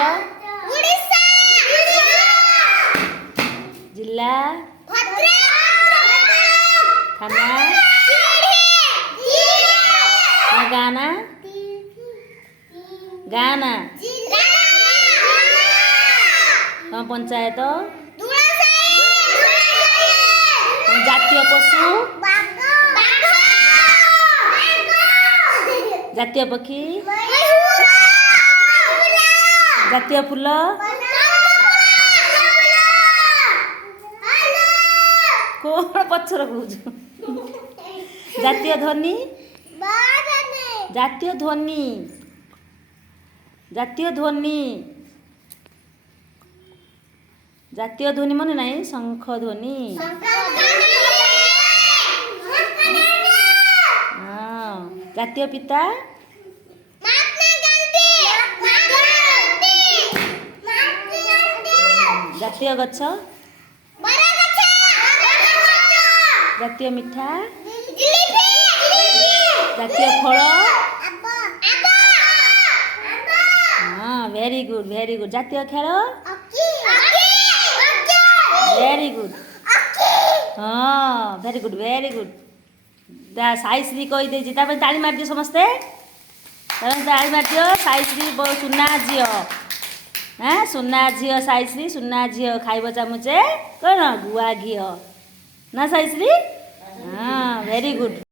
ଓଡ଼ିଶା ଜିଲ୍ଲା ଥାନା ଗାଁ ନା ତମ ପଞ୍ଚାୟତ ତମ ଜାତୀୟ ପଶୁ ଜାତୀୟ ପକ୍ଷୀ ଜାତୀୟ ଫୁଲ କଣ ପଛର କହୁଛୁ ଜାତୀୟ ଧ୍ୱନି ଜାତୀୟ ଧ୍ୱନି ଜାତୀୟ ଧ୍ୱନି ଜାତୀୟ ଧ୍ୱନି ମନେ ନାହିଁ ଶଙ୍ଖ ଧ୍ୱନି ହଁ ଜାତୀୟ ପିତା ଜାତୀୟ ଗଛ ଜାତୀୟ ମିଠା ଜାତୀୟ ଫଳ ହଁ ଭେରି ଗୁଡ୍ ଜାତୀୟ ଖେଳ ଭେରି ଗୁଡ୍ ହଁ ଭେରି ଗୁଡ୍ ସାଇଶ୍ରୀ କହିଦେଇଛି ତାପରେ ତାଳି ମାରିଦିଅ ସମସ୍ତେ ତାଳି ମାରିଦିଅ ସାଇଶ୍ରୀ ସୁନା ଝିଅ ସୁନା ଝିଅ ସାଇଶ୍ରୀ ସୁନା ଝିଅ ଖାଇବ ଚାମଚେ କ'ଣ ଗୁଆ ଘିଅ ନା ସାଇଶ୍ରୀ ହଁ ଭେରି ଗୁଡ୍।